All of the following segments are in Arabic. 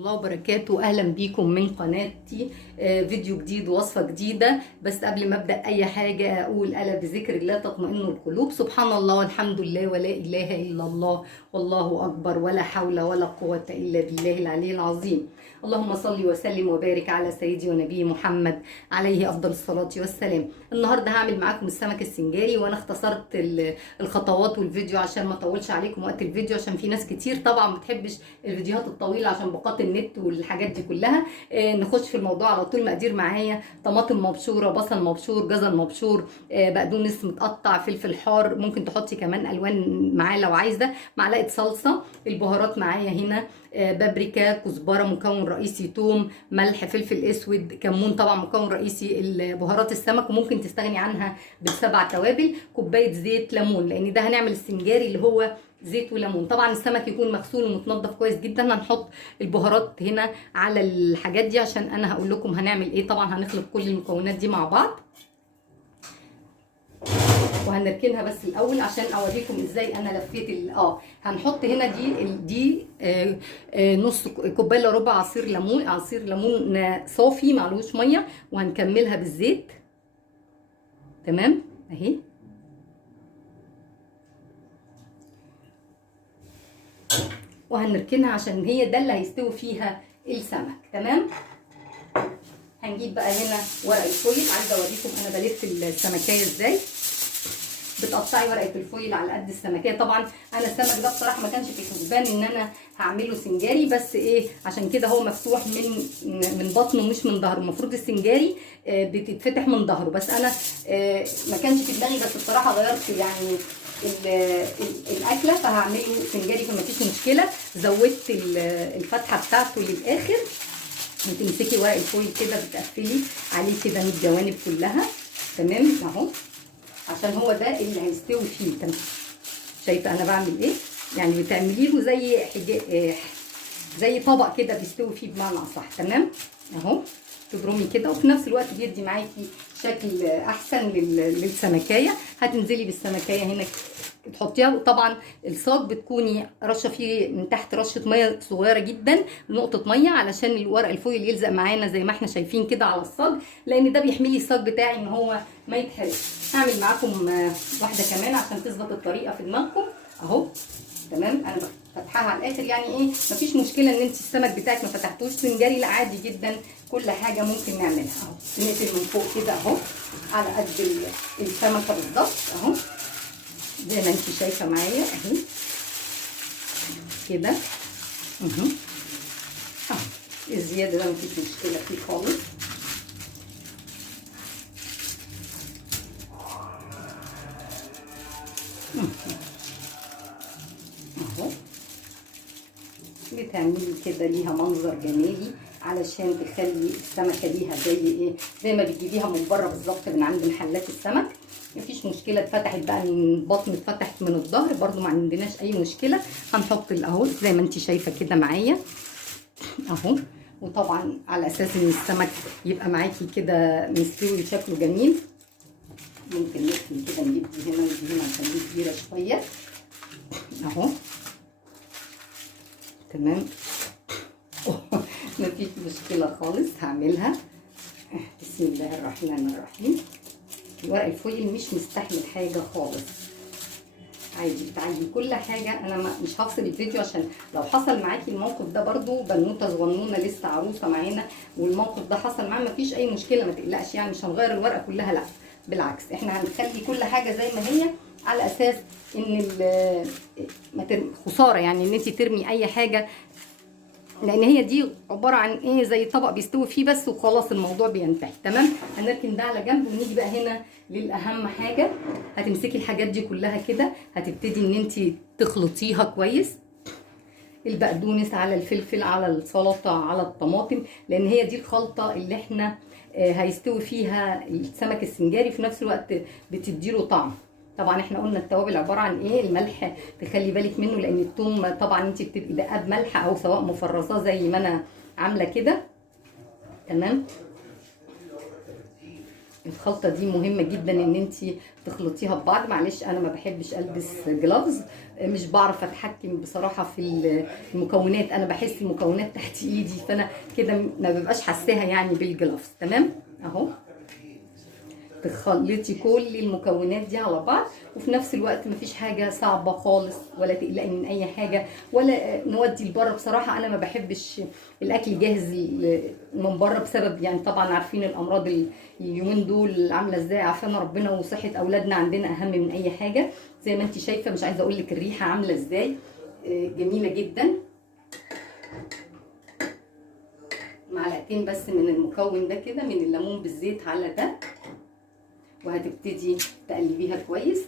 الله وبركاته. اهلا بيكم من قناتي. فيديو جديد ووصفه جديده. بس قبل ما ابدا اي حاجه اقول الا بذكر الله تطمئن القلوب. سبحان الله والحمد لله ولا اله الا الله والله اكبر ولا حول ولا قوه الا بالله العلي العظيم. اللهم صل وسلم وبارك على سيدي ونبي محمد عليه افضل الصلاه والسلام. النهارده هعمل معاكم السمك السنجاري، وانا اختصرت الخطوات والفيديو عشان ما اطولش عليكم وقت الفيديو، عشان في ناس كتير طبعا ما بتحبش الفيديوهات الطويله عشان باقات النت والحاجات دي كلها. نخش في الموضوع على طول. مقادير معايا: طماطم مبشوره، بصل مبشور، جزر مبشور، بقدونس متقطع، فلفل حار، ممكن تحطي كمان الوان معاه لو عايزه، معلقه صلصه. البهارات معايا هنا: بابريكا، كزبره مكون رئيسي، توم، ملح، فلفل اسود، كمون طبعا مكون رئيسي بهارات السمك وممكن تستغني عنها ب7 توابل، كوبايه زيت، ليمون، لان ده هنعمل السنجاري اللي هو زيت وليمون. طبعا السمك يكون مغسول ومتنضف كويس جدا. هنحط البهارات هنا على الحاجات دي عشان انا هقول لكم هنعمل ايه. طبعا هنخلط كل المكونات دي مع بعض وهنركنها بس الاول عشان اوريكم ازاي انا لفيت هنحط هنا دي نص كوبايه الا ربع عصير ليمون، عصير ليمون صافي معلوش ميه، وهنكملها بالزيت. تمام اهي. وهنركنها عشان هي ده اللي هيستوي فيها السمك. تمام. هنجيب بقى هنا ورق الفويل. عايزه اوريكم انا بلف السمكيه ازاي. بتقطعي ورقه الفويل على قد السمكيه. طبعا انا السمك ده بصراحه ما كانش في حسبان ان انا هعمله سنجاري، بس ايه عشان كده هو مفتوح من بطنه مش من ظهره. المفروض السنجاري بتتفتح من ظهره، بس انا ما كانش في دماغي، بس بصراحه غيرت يعني الاكله فهعمله سنجاري فمفيش مشكله. زودت الفتحه بتاعته للاخر. بتمسكي ورق الفويل كده بتقفلي عليه كده من الجوانب كلها. تمام اهو، عشان هو ده اللي هيستوي فيه. تمام. شايفه انا بعمل ايه؟ يعني بتعملي له زي طبق كده بيستوي فيه بمعنى اصح. تمام اهو. تبرمي كده وفي نفس الوقت بيدي معاكي شكل احسن للسمكيه. هتنزلي بالسمكيه هنا تحطيها. طبعا الصاج بتكوني رشه فيه من تحت رشه ميه صغيره جدا، نقطه ميه، علشان الورق الفويل يلزق معانا زي ما احنا شايفين كده على الصاج، لان ده بيحمي لي الصاج بتاعي ان هو ما يتحرقش. هعمل معاكم واحده كمان عشان تظبط الطريقه في دماغكم اهو. تمام. انا فتحها على الاخر، يعني ايه مفيش مشكله ان انت السمك بتاعك ما فتحتوش سنجاري، لا عادي جدا، كل حاجه ممكن نعملها اهو. نقفل من فوق كده اهو على قد السمكه بالظبط اهو، زي ما انت شايفه معايا اهي كده اهو. الزياده ده مفيش مشكله فيه خالص. اهو بتعملي كده ليها منظر جمالي علشان تخلي السمكه ليها زي ايه، زي ما بتجيبيها من بره بالظبط من عند محلات السمك. مفيش مشكله. اتفتحت بقى من البطن، اتفتحت من الظهر، برده ما عندناش اي مشكله. هنحط اهو زي ما انت شايفه كده معايا اهو. وطبعا على اساس ان السمك يبقى معاكي كده مستوي شكله جميل، ممكن نقفل كده، نجيب دي هنا ودي هنا عشان دي كبيره شويه اهو. تمام. مفيش مشكله خالص. هعملها بسم الله الرحمن الرحيم. الورق الفويل مش مستحمل حاجه خالص، عادي بتعدي كل حاجه. انا مش هفصل الفيديو عشان لو حصل معاكي الموقف ده، برضو بنوته صغنونه لسه عروسه معانا والموقف ده حصل معاها، مفيش اي مشكله، ما تقلقش. يعني مش هنغير الورقه كلها، لا بالعكس، احنا هنخلي كل حاجه زي ما هي على اساس ان خساره يعني ان انت ترمي اي حاجه، لان هي دي عباره عن ايه، زي طبق بيستوي فيه بس وخلاص الموضوع بينتهي. تمام. هنركن ده على جنب ونيجي بقى هنا للاهم حاجه. هتمسكي الحاجات دي كلها كده، هتبتدي ان انت تخلطيها كويس. البقدونس على الفلفل على السلطه على الطماطم، لان هي دي الخلطه اللي احنا هيستوي فيها السمك السنجاري، في نفس الوقت بتديله طعم. طبعا احنا قلنا التوابل عباره عن ايه. الملح تخلي بالك منه، لان الثوم طبعا انت بتبقي دقاه بملح او سواء مفرزاه زي ما انا عامله كده. تمام. الخلطه دي مهمه جدا ان انت تخلطيها ببعض. معلش انا ما بحبش البس جلافز، مش بعرف اتحكم بصراحه في المكونات، انا بحس المكونات تحت ايدي، فانا كده ما ببقاش حاساها يعني بالجلافز. تمام اهو، تخلطي كل المكونات دي على بعض، وفي نفس الوقت مفيش حاجه صعبه خالص، ولا تقلقي من اي حاجه، ولا نودي لبره. بصراحه انا ما بحبش الاكل جاهز من بره، بسبب يعني طبعا عارفين الامراض اليومين دول عامله ازاي، عافانا ربنا، وصحه اولادنا عندنا اهم من اي حاجه. زي ما انت شايفه، مش عايزه اقول لك الريحه عامله ازاي، جميله جدا. معلقتين بس من المكون ده كده، من الليمون بالزيت على ده، وهتبتدي تقلبيها كويس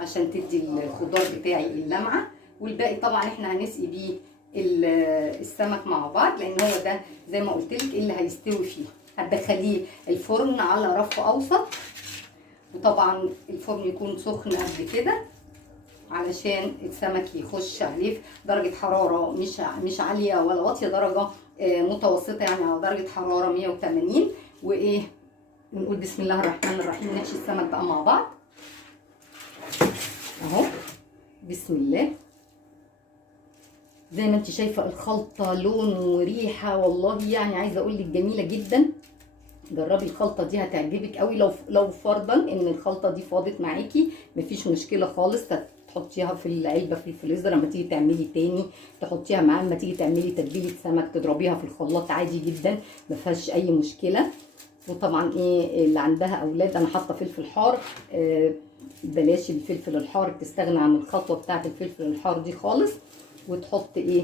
عشان تدي الخضار بتاعي اللمعه. والباقي طبعا احنا هنسقي بيه السمك مع بعض، لان هو ده زي ما قلت لك اللي هيستوي فيه. هتدخليه الفرن على رف اوسط، وطبعا الفرن يكون سخن قبل كده علشان السمك يخش عليه درجه حراره مش عاليه ولا واطيه، درجه متوسطه، يعني على درجه حراره 180. وايه، ونقول بسم الله الرحمن الرحيم، نحشي السمك بقى مع بعض اهو. بسم الله. زي ما انت شايفه الخلطه لون وريحه، والله يعني عايزه اقول لك جميله جدا. جربي الخلطه دي هتعجبك قوي. لو فرضا ان الخلطه دي فاضت معاكي، مفيش مشكله خالص، تحطيها في العلبه في الفريزر، لما تيجي تعملي تاني تحطيها معاه، لما تيجي تعملي تتبيله سمك تضربيها في الخلاط عادي جدا، ما فيهاش اي مشكله. وطبعا ايه اللي عندها اولاد، انا حاطه فلفل حار، بلاش الفلفل الحار، تستغنى عن الخطوه بتاعه الفلفل الحار دي خالص، وتحط ايه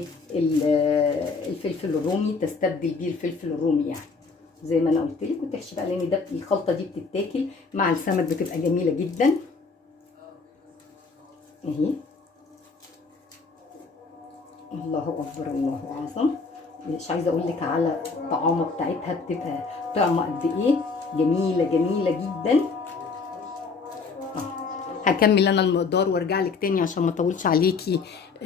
الفلفل الرومي، تستبدل بيه الفلفل الرومي يعني زي ما انا قلت لك، وتحشي بقى، لان ده الخلطه دي بتتاكل مع السمك بتبقى جميله جدا اهي. الله اكبر، الله اعظم. مش عايزه اقول لك على الطعامه بتاعتها، بتبقى طعمه قد ايه جميله، جميله جدا. هكمل انا المقدار وارجع لك تاني عشان ما اطولش عليكي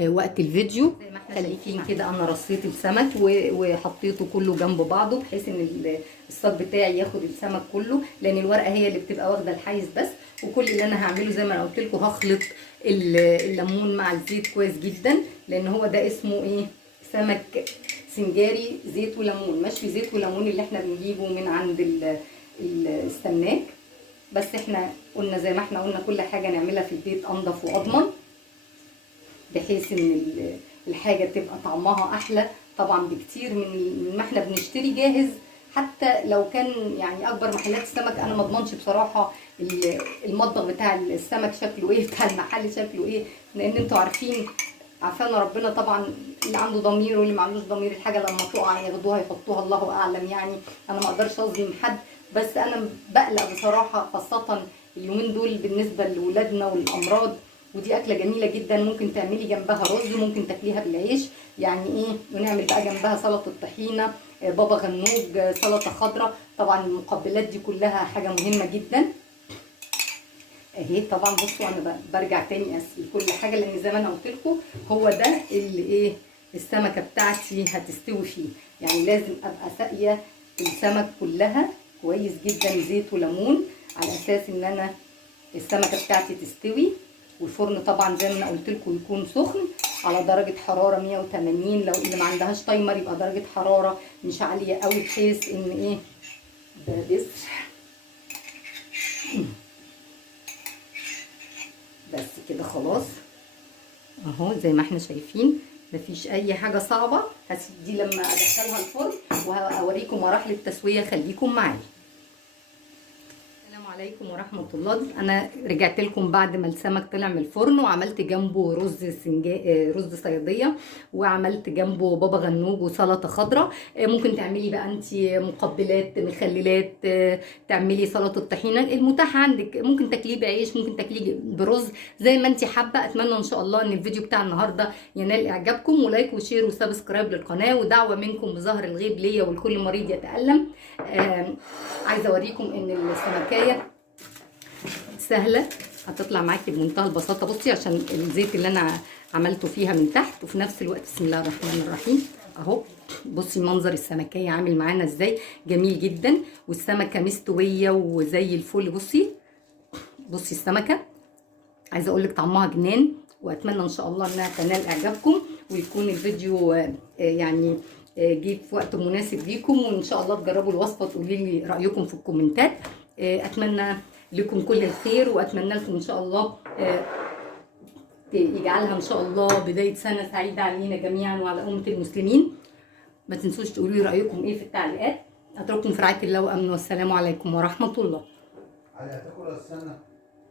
وقت الفيديو. زي ما احنا شايفين كده، انا رصيت السمك وحطيته كله جنب بعضه، بحيث ان الصاج بتاعي ياخد السمك كله، لان الورقه هي اللي بتبقى واخده الحيز بس. وكل اللي انا هعمله زي ما انا قلت لكم، هخلط الليمون مع الزيت كويس جدا، لان هو ده اسمه ايه، سمك سنجاري زيت وليمون، مشوي زيت وليمون اللي احنا بنجيبه من عند السماك. بس احنا قلنا زي ما احنا قلنا كل حاجه نعملها في البيت انضف واضمن، بحيث ان الحاجه تبقى طعمها احلى طبعا بكتير من ما احنا بنشتري جاهز. حتى لو كان يعني اكبر محلات السمك، انا ما اضمنش بصراحه المطبخ بتاع السمك شكله ايه، بتاع المحل شكله ايه، لان انتوا عارفين عافانا ربنا طبعا، اللي عنده ضمير واللي ما عندوش ضمير، الحاجه لما تقع ياخدوها يحطوها، الله اعلم يعني. انا ما اقدرش اظلم حد، بس انا بقلق بصراحه، خاصه اليومين دول بالنسبه لاولادنا والامراض. ودي اكله جميله جدا، ممكن تعملي جنبها رز، ممكن تاكليها بالعيش يعني ايه، ونعمل بقى جنبها سلطه طحينه، بابا غنوج، سلطه خضراء. طبعا المقبلات دي كلها حاجه مهمه جدا اهي. طبعا بصوا انا برجع تاني اسقي كل حاجه، لان زي ما انا قلت لكم هو ده اللي ايه السمكه بتاعتي هتستوي فيه، يعني لازم ابقى ساقيه السمك كلها كويس جدا زيت وليمون، على اساس ان انا السمكه بتاعتي تستوي. والفرن طبعا زي ما انا قلت لكم يكون سخن على درجه حراره 180. لو اللي ما عندهاش تايمر يبقى درجه حراره مش عاليه قوي، بحيث ان ايه ده بس كده خلاص اهو. زي ما احنا شايفين مفيش اي حاجه صعبه. هسيب دي لما ادخلها الفرن وهوريكم مراحل التسويه، خليكم معايا. السلام عليكم ورحمه الله. انا رجعت لكم بعد ما السمك طلع من الفرن، وعملت جنبه رز صياديه، وعملت جنبه بابا غنوج وسلطه خضراء. ممكن تعملي بقى انت مقبلات، مخللات، تعملي سلطه طحينه، المتاح عندك. ممكن تاكليه بعيش، ممكن تاكليه برز، زي ما انت حابه. اتمنى ان شاء الله ان الفيديو بتاع النهارده ينال اعجابكم، ولايك وشير وسبسكرايب للقناه، ودعوه منكم بظهر الغيب ليا ولكل مريض يتالم. عايزه اوريكم ان السمكايه سهله، هتطلع معاكي بمنتهى البساطه. بصي عشان الزيت اللي انا عملته فيها من تحت، وفي نفس الوقت بسم الله الرحمن الرحيم اهو بصي منظر السمكية عامل معانا ازاي، جميل جدا، والسمكة مستوية وزي الفل. بصي السمكة، عايزة اقول لك طعمها جنان، واتمنى ان شاء الله انها تنال اعجابكم، ويكون الفيديو يعني جه في وقت مناسب ليكم، وان شاء الله تجربوا الوصفة وتقولي لي رأيكم في الكومنتات. اتمنى لكم كل الخير، واتمنى لكم ان شاء الله يجعلها ان شاء الله بداية سنة سعيدة علينا جميعا وعلى أمة المسلمين. ما تنسوش تقولوا لي رأيكم ايه في التعليقات. اترككم في رعاية الله وامنه، والسلام عليكم ورحمة الله.